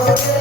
Hare